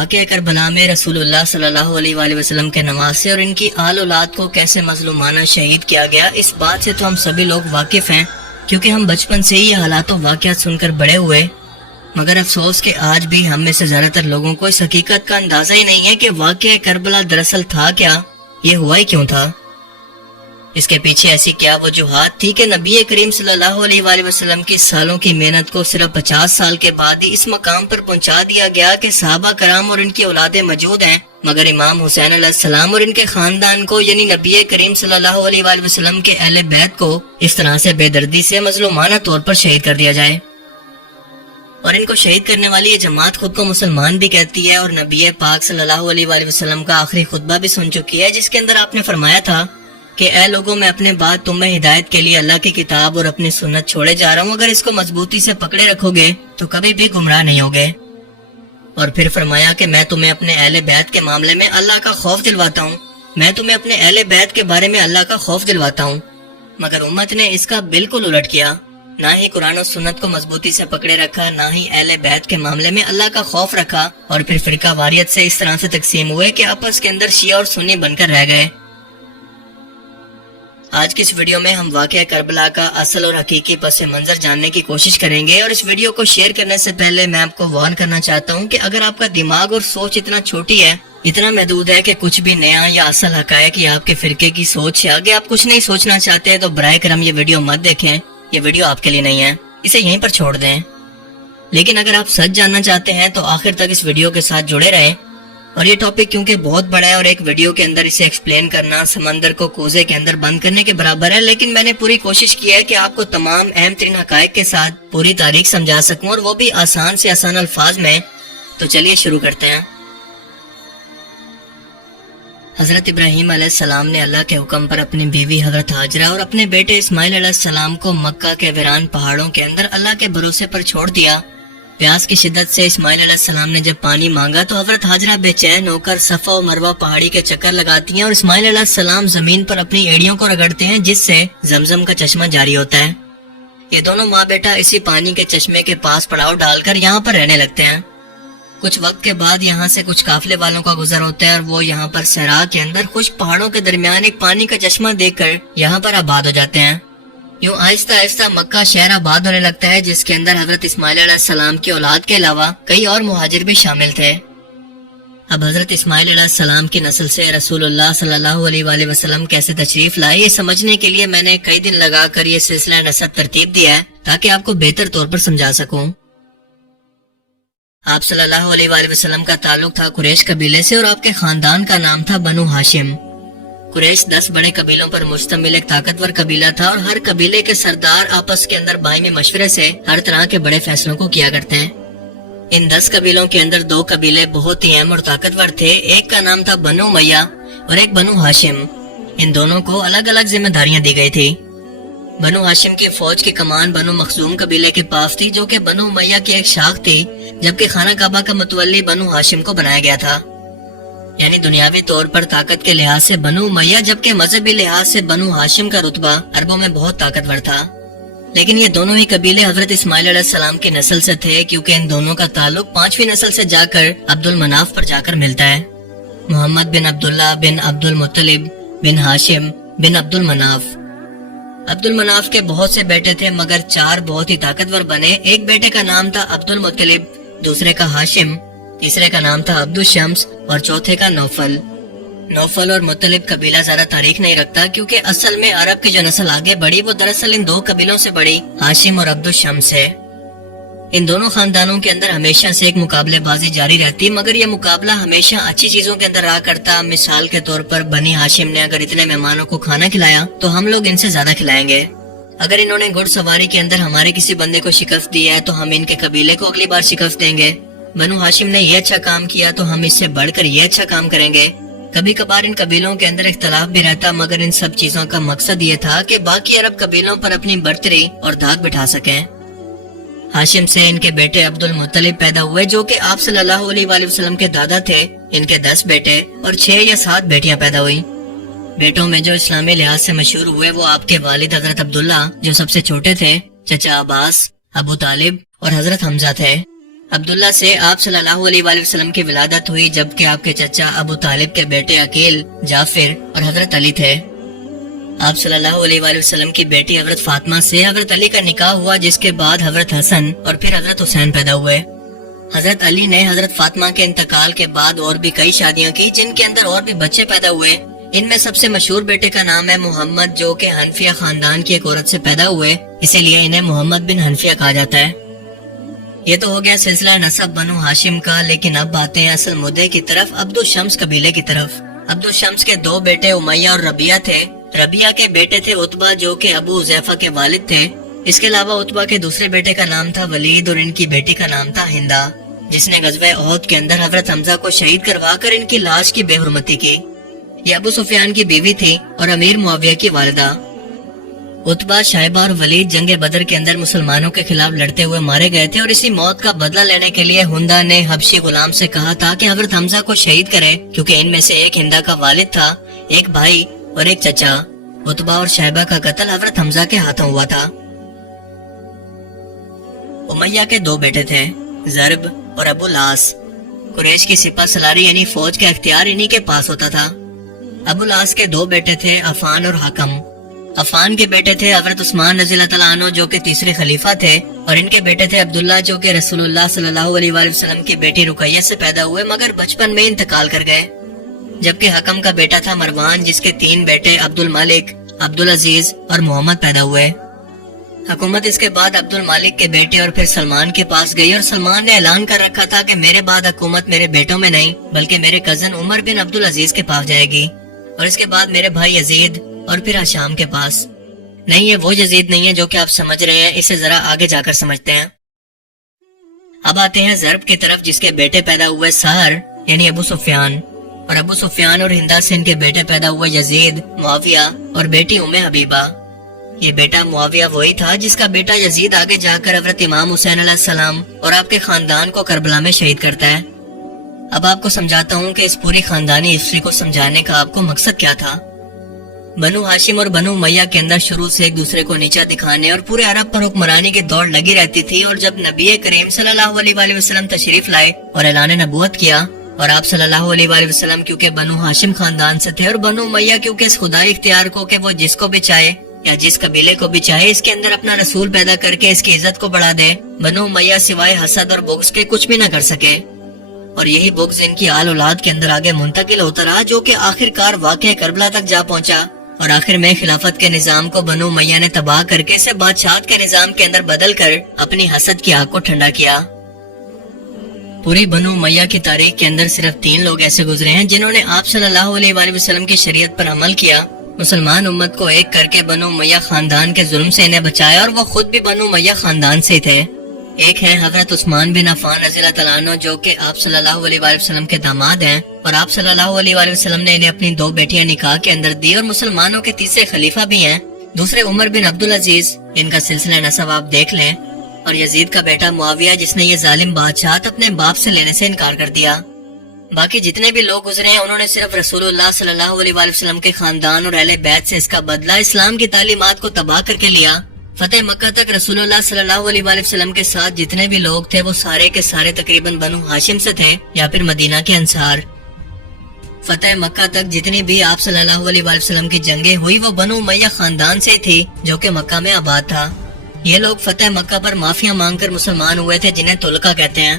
واقعہ کربلا میں رسول اللہ صلی اللہ علیہ وآلہ وسلم کے نواسے اور ان کی آل اولاد کو کیسے مظلومانہ شہید کیا گیا، اس بات سے تو ہم سبھی لوگ واقف ہیں، کیونکہ ہم بچپن سے ہی یہ حالات و واقعات سن کر بڑے ہوئے۔ مگر افسوس کہ آج بھی ہم میں سے زیادہ تر لوگوں کو اس حقیقت کا اندازہ ہی نہیں ہے کہ واقعہ کربلا دراصل تھا کیا، یہ ہوا ہی کیوں تھا، اس کے پیچھے ایسی کیا وجوہات تھی کہ نبی کریم صلی اللہ علیہ وآلہ وسلم کی سالوں کی محنت کو صرف 50 سال کے بعد ہی اس مقام پر پہنچا دیا گیا کہ صحابہ کرام اور ان کی اولادیں موجود ہیں، مگر امام حسین علیہ السلام اور ان کے خاندان کو یعنی نبی کریم صلی اللہ علیہ وآلہ وسلم کے اہل بیت کو اس طرح سے بے دردی سے مظلومانہ طور پر شہید کر دیا جائے۔ اور ان کو شہید کرنے والی یہ جماعت خود کو مسلمان بھی کہتی ہے، اور نبی پاک صلی اللہ علیہ وآلہ وسلم کا آخری خطبہ بھی سن چکی ہے، جس کے اندر آپ نے فرمایا تھا کہ اے لوگوں، میں اپنے بعد تمہیں ہدایت کے لیے اللہ کی کتاب اور اپنی سنت چھوڑے جا رہا ہوں، اگر اس کو مضبوطی سے پکڑے رکھو گے تو کبھی بھی گمراہ نہیں ہوگے۔ اور پھر فرمایا کہ میں تمہیں اپنے اہل بیت کے معاملے میں اللہ کا خوف دلواتا ہوں، میں تمہیں اپنے اہل بیت کے بارے میں اللہ کا خوف دلواتا ہوں۔ مگر امت نے اس کا بالکل الٹ کیا، نہ ہی قرآن و سنت کو مضبوطی سے پکڑے رکھا، نہ ہی اہل بیت کے معاملے میں اللہ کا خوف رکھا، اور پھر فرقہ واریت سے اس طرح سے تقسیم ہوئے کہ آپس کے اندر شیعہ اور سنی بن کر رہ گئے۔ آج کی اس ویڈیو میں ہم واقعہ کربلا کا اصل اور حقیقی پس منظر جاننے کی کوشش کریں گے، اور اس ویڈیو کو شیئر کرنے سے پہلے میں آپ کو وارن کرنا چاہتا ہوں کہ اگر آپ کا دماغ اور سوچ اتنا چھوٹی ہے، اتنا محدود ہے کہ کچھ بھی نیا یا اصل حقائق یا آپ کے فرقے کی سوچ سے آگے آپ کچھ نہیں سوچنا چاہتے، تو برائے کرم یہ ویڈیو مت دیکھیں، یہ ویڈیو آپ کے لیے نہیں ہے، اسے یہیں پر چھوڑ دیں۔ لیکن اگر آپ سچ جاننا چاہتے ہیں تو آخر تک اس ویڈیو کے ساتھ جڑے رہیں، اور یہ ٹاپک کیونکہ بہت بڑا ہے اور ایک ویڈیو کے اندر اسے ایکسپلین کرنا سمندر کو کوزے کے اندر بند کرنے کے برابر ہے، لیکن میں نے پوری کوشش کی ہے کہ آپ کو تمام اہم ترین حقائق کے ساتھ پوری تاریخ سمجھا سکوں، اور وہ بھی آسان سے آسان الفاظ میں۔ تو چلیے شروع کرتے ہیں۔ حضرت ابراہیم علیہ السلام نے اللہ کے حکم پر اپنی بیوی حضرت ہاجرہ اور اپنے بیٹے اسماعیل علیہ السلام کو مکہ کے ویران پہاڑوں کے اندر اللہ کے بھروسے پر چھوڑ دیا۔ پیاس کی شدت سے اسماعیل علیہ السلام نے جب پانی مانگا تو حضرت ہاجرہ بے چین ہو کر صفا و مروہ پہاڑی کے چکر لگاتی ہیں، اور اسماعیل علیہ السلام زمین پر اپنی ایڑیوں کو رگڑتے ہیں، جس سے زمزم کا چشمہ جاری ہوتا ہے۔ یہ دونوں ماں بیٹا اسی پانی کے چشمے کے پاس پڑاؤ ڈال کر یہاں پر رہنے لگتے ہیں۔ کچھ وقت کے بعد یہاں سے کچھ قافلے والوں کا گزر ہوتا ہے، اور وہ یہاں پر صحرا کے اندر خشک پہاڑوں کے درمیان ایک پانی کا چشمہ دیکھ کر یہاں پر آباد ہو جاتے ہیں۔ یوں آہستہ آہستہ مکہ شہر آباد ہونے لگتا ہے، جس کے اندر حضرت اسماعیل علیہ السلام کی اولاد کے علاوہ کئی اور مہاجر بھی شامل تھے۔ اب حضرت اسماعیل علیہ السلام کی نسل سے رسول اللہ صلی اللہ علیہ وآلہ وسلم کیسے تشریف لائے، یہ سمجھنے کے لیے میں نے کئی دن لگا کر یہ سلسلہ نسب ترتیب دیا ہے، تاکہ آپ کو بہتر طور پر سمجھا سکوں۔ آپ صلی اللہ علیہ وآلہ وسلم کا تعلق تھا قریش قبیلے سے، اور آپ کے خاندان کا نام تھا بنو ہاشم۔ قریش 10 بڑے قبیلوں پر مشتمل ایک طاقتور قبیلہ تھا، اور ہر قبیلے کے سردار آپس کے اندر باہمی مشورے سے ہر طرح کے بڑے فیصلوں کو کیا کرتے ہیں۔ ان 10 قبیلوں کے اندر 2 قبیلے بہت ہی اہم اور طاقتور تھے، ایک کا نام تھا بنو امیہ اور ایک بنو ہاشم۔ ان دونوں کو الگ الگ ذمہ داریاں دی گئی تھی۔ بنو ہاشم کی فوج کی کمان بنو مخزوم قبیلے کے پاس تھی، جو کہ بنو امیہ کی ایک شاخ تھی، جبکہ خانہ کعبہ کا متولی بنو ہاشم کو بنایا گیا تھا۔ یعنی دنیاوی طور پر طاقت کے لحاظ سے بنو امیہ، جبکہ مذہبی لحاظ سے بنو ہاشم کا رتبہ عربوں میں بہت طاقتور تھا۔ لیکن یہ دونوں ہی قبیلے حضرت اسماعیل علیہ السلام کی نسل سے تھے، کیونکہ ان دونوں کا تعلق 5ویں نسل سے جا کر عبد المناف پر جا کر ملتا ہے۔ محمد بن عبداللہ بن عبد المطلب بن ہاشم بن عبد المناف۔ عبد المناف کے بہت سے بیٹے تھے، مگر 4 بہت ہی طاقتور بنے۔ ایک بیٹے کا نام تھا عبد المطلب، دوسرے کا ہاشم، تیسرے کا نام تھا عبد الشمس، اور چوتھے کا نوفل۔ نوفل اور مطلب قبیلہ زیادہ تاریخ نہیں رکھتا، کیونکہ اصل میں عرب کی جو نسل آگے بڑھی وہ دراصل ان 2 قبیلوں سے بڑھی، ہاشم اور عبد الشمس ہے۔ ان دونوں خاندانوں کے اندر ہمیشہ سے ایک مقابلے بازی جاری رہتی، مگر یہ مقابلہ ہمیشہ اچھی چیزوں کے اندر رہا کرتا۔ مثال کے طور پر بنی ہاشم نے اگر اتنے مہمانوں کو کھانا کھلایا تو ہم لوگ ان سے زیادہ کھلائیں گے۔ اگر انہوں نے گھڑ سواری کے اندر ہمارے کسی بندے کو شکست دی ہے تو ہم ان کے قبیلے کو اگلی بار شکست دیں گے۔ بنو ہاشم نے یہ اچھا کام کیا تو ہم اس سے بڑھ کر یہ اچھا کام کریں گے۔ کبھی کبھار ان قبیلوں کے اندر اختلاف بھی رہتا، مگر ان سب چیزوں کا مقصد یہ تھا کہ باقی عرب قبیلوں پر اپنی برتری اور دھاک بٹھا سکیں۔ ہاشم سے ان کے بیٹے عبد المطلب پیدا ہوئے، جو کہ آپ صلی اللہ علیہ وآلہ وسلم کے دادا تھے۔ ان کے 10 بیٹے اور 6 یا 7 بیٹیاں پیدا ہوئی۔ بیٹوں میں جو اسلامی لحاظ سے مشہور ہوئے وہ آپ کے والد حضرت عبداللہ جو سب سے چھوٹے تھے، چچا عباس، ابو طالب اور حضرت حمزہ تھے۔ عبداللہ سے آپ صلی اللہ علیہ وآلہ وسلم کی ولادت ہوئی، جبکہ آپ کے چچا ابو طالب کے بیٹے عقیل، جعفر اور حضرت علی تھے۔ آپ صلی اللہ علیہ وآلہ وسلم کی بیٹی حضرت فاطمہ سے حضرت علی کا نکاح ہوا، جس کے بعد حضرت حسن اور پھر حضرت حسین پیدا ہوئے۔ حضرت علی نے حضرت فاطمہ کے انتقال کے بعد اور بھی کئی شادیاں کی، جن کے اندر اور بھی بچے پیدا ہوئے۔ ان میں سب سے مشہور بیٹے کا نام ہے محمد، جو کہ حنفیہ خاندان کی ایک عورت سے پیدا ہوئے، اسی لیے انہیں محمد بن حنفیہ کہا جاتا ہے۔ یہ تو ہو گیا سلسلہ نسب بنو ہاشم کا، لیکن اب آتے ہیں اصل مدعے کی طرف، عبد الشمس قبیلے کی طرف۔ عبد الشمس کے دو بیٹے امیہ اور ربیعہ تھے۔ ربیعہ کے بیٹے تھے عتبہ، جو کہ ابو حذیفہ کے والد تھے۔ اس کے علاوہ عتبہ کے دوسرے بیٹے کا نام تھا ولید اور ان کی بیٹی کا نام تھا ہندا، جس نے غزوہ احد کے اندر حضرت حمزہ کو شہید کروا کر ان کی لاش کی بے حرمتی کی۔ یہ ابو سفیان کی بیوی تھی اور امیر معاویہ کی والدہ۔ عتبہ، شائبہ اور ولید جنگ بدر کے اندر مسلمانوں کے خلاف لڑتے ہوئے مارے گئے تھے، اور اسی موت کا بدلہ لینے کے لیے ہندا نے حبشی غلام سے کہا تھا کہ حضرت حمزہ کو شہید کرے، کیونکہ ان میں سے ایک ہندا کا والد تھا، ایک بھائی اور ایک چچا۔ عتبہ اور شائبہ کا قتل حضرت حمزہ کے ہاتھوں ہوا تھا۔ امیہ کے دو بیٹے تھے، ضرب اور ابو لاس۔ قریش کی سپہ سالاری یعنی فوج کا اختیار انہی کے پاس ہوتا تھا۔ ابو لاس کے دو بیٹے تھے، عفان اور حکم۔ عفان کے بیٹے تھے حضرت عثمان رضی اللہ تعالیٰ عنہ، جو کہ تیسرے خلیفہ تھے، اور ان کے بیٹے تھے عبداللہ، جو کہ رسول اللہ صلی اللہ علیہ وآلہ وسلم کی بیٹی رقیہ سے پیدا ہوئے، مگر بچپن میں انتقال کر گئے۔ جبکہ حکم کا بیٹا تھا مروان، جس کے تین بیٹے عبد الملک، عبد العزیز اور محمد پیدا ہوئے۔ حکومت اس کے بعد عبد الملک کے بیٹے اور پھر سلمان کے پاس گئی، اور سلمان نے اعلان کر رکھا تھا کہ میرے بعد حکومت میرے بیٹوں میں نہیں بلکہ میرے کزن عمر بن عبد العزیز کے پاس جائے گی، اور اس کے بعد میرے بھائی یزید اور پھر حشام کے پاس۔ نہیں، یہ وہ یزید نہیں ہے جو کہ آپ سمجھ رہے ہیں، اسے ذرا آگے جا کر سمجھتے ہیں۔ اب آتے ہیں ضرب کی طرف، جس کے بیٹے پیدا ہوئے سہر یعنی ابو سفیان، اور ابو سفیان اور ہندا سے ان کے بیٹے پیدا ہوئے یزید، معاویہ اور بیٹی ام حبیبہ۔ یہ بیٹا معاویہ وہی تھا جس کا بیٹا یزید آگے جا کر حضرت امام حسین علیہ السلام اور آپ کے خاندان کو کربلا میں شہید کرتا ہے۔ اب آپ کو سمجھاتا ہوں کہ اس پوری خاندانی ہسٹری کو سمجھانے کا آپ کو مقصد کیا تھا۔ بنو ہاشم اور بنو امیہ کے اندر شروع سے ایک دوسرے کو نیچا دکھانے اور پورے عرب پر حکمرانی کی دوڑ لگی رہتی تھی، اور جب نبی کریم صلی اللہ علیہ وآلہ وسلم تشریف لائے اور اعلان نبوت کیا، اور آپ صلی اللہ علیہ وآلہ وسلم کیونکہ بنو ہاشم خاندان سے تھے، اور بنو امیہ کیونکہ اس خدائی اختیار کو کہ وہ جس کو بھی چاہے یا جس قبیلے کو بھی چاہے اس کے اندر اپنا رسول پیدا کر کے اس کی عزت کو بڑھا دے، بنو امیہ سوائے حسد اور بغض کے کچھ بھی نہ کر سکے، اور یہی بغض ان کی آل اولاد کے اندر آگے منتقل ہوتا رہا، جو کہ آخر کار واقع کربلا تک جا پہنچا، اور آخر میں خلافت کے نظام کو بنو امیہ نے تباہ کر کے اسے بادشاہت کے نظام کے اندر بدل کر اپنی حسد کی آگ کو ٹھنڈا کیا۔ پوری بنو امیہ کی تاریخ کے اندر صرف 3 لوگ ایسے گزرے ہیں جنہوں نے آپ صلی اللہ علیہ وآلہ وسلم کی شریعت پر عمل کیا، مسلمان امت کو ایک کر کے بنو امیہ خاندان کے ظلم سے انہیں بچایا، اور وہ خود بھی بنو امیہ خاندان سے تھے۔ ایک ہے حضرت عثمان بن عفان رضی اللہ تعالیٰ عنہ، جو کہ آپ صلی اللہ علیہ وآلہ وسلم کے داماد ہیں، اور آپ صلی اللہ علیہ وآلہ وسلم نے انہیں اپنی 2 بیٹیاں نکاح کے اندر دی اور مسلمانوں کے تیسرے خلیفہ بھی ہیں۔ دوسرے عمر بن عبد العزیز، ان کا سلسلہ نسب آپ دیکھ لیں، اور یزید کا بیٹا معاویہ، جس نے یہ ظالم بادشاہت اپنے باپ سے لینے سے انکار کر دیا۔ باقی جتنے بھی لوگ گزرے ہیں انہوں نے صرف رسول اللہ صلی اللہ علیہ وآلہ وسلم کے خاندان اور اہل بیت سے اس کا بدلہ اسلام کی تعلیمات کو تباہ کر کے لیا۔ فتح مکہ تک رسول اللہ صلی اللہ علیہ وآلہ وسلم کے ساتھ جتنے بھی لوگ تھے وہ سارے کے سارے تقریباً بنو ہاشم سے تھے یا پھر مدینہ کے انصار۔ فتح مکہ تک جتنی بھی آپ صلی اللہ علیہ وآلہ وسلم کی جنگیں ہوئی وہ بنو امیہ خاندان سے تھی، جو کہ مکہ میں آباد تھا۔ یہ لوگ فتح مکہ پر معافیاں مانگ کر مسلمان ہوئے تھے، جنہیں تلقہ کہتے ہیں،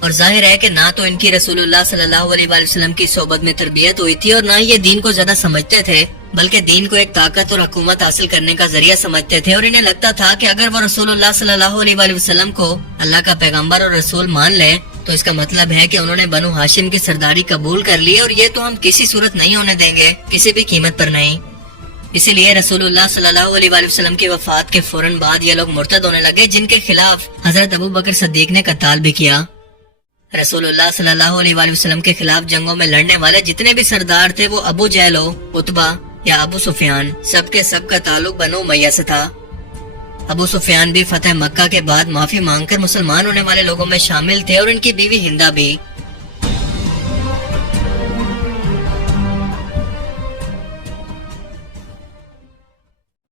اور ظاہر ہے کہ نہ تو ان کی رسول اللہ صلی اللہ علیہ وآلہ وسلم کی صحبت میں تربیت ہوئی تھی، اور نہ یہ دین کو زیادہ سمجھتے تھے، بلکہ دین کو ایک طاقت اور حکومت حاصل کرنے کا ذریعہ سمجھتے تھے، اور انہیں لگتا تھا کہ اگر وہ رسول اللہ صلی اللہ علیہ وآلہ وسلم کو اللہ کا پیغمبر اور رسول مان لیں تو اس کا مطلب ہے کہ انہوں نے بنو ہاشم کی سرداری قبول کر لی، اور یہ تو ہم کسی صورت نہیں ہونے دیں گے، کسی بھی قیمت پر نہیں۔ اسی لیے رسول اللہ صلی اللہ علیہ وآلہ وسلم کی وفات کے فوراً بعد یہ لوگ مرتد ہونے لگے، جن کے خلاف حضرت ابو بکر صدیق نے قتال بھی کیا۔ رسول اللہ صلی اللہ علیہ وآلہ وسلم کے خلاف جنگوں میں لڑنے والے جتنے بھی سردار تھے، وہ ابو جہل ہو، عتبہ یا ابو سفیان، سب کے سب کا تعلق بنو امیہ سے تھا۔ ابو سفیان بھی فتح مکہ کے بعد معافی مانگ کر مسلمان ہونے والے لوگوں میں شامل تھے، اور ان کی بیوی ہندا بھی۔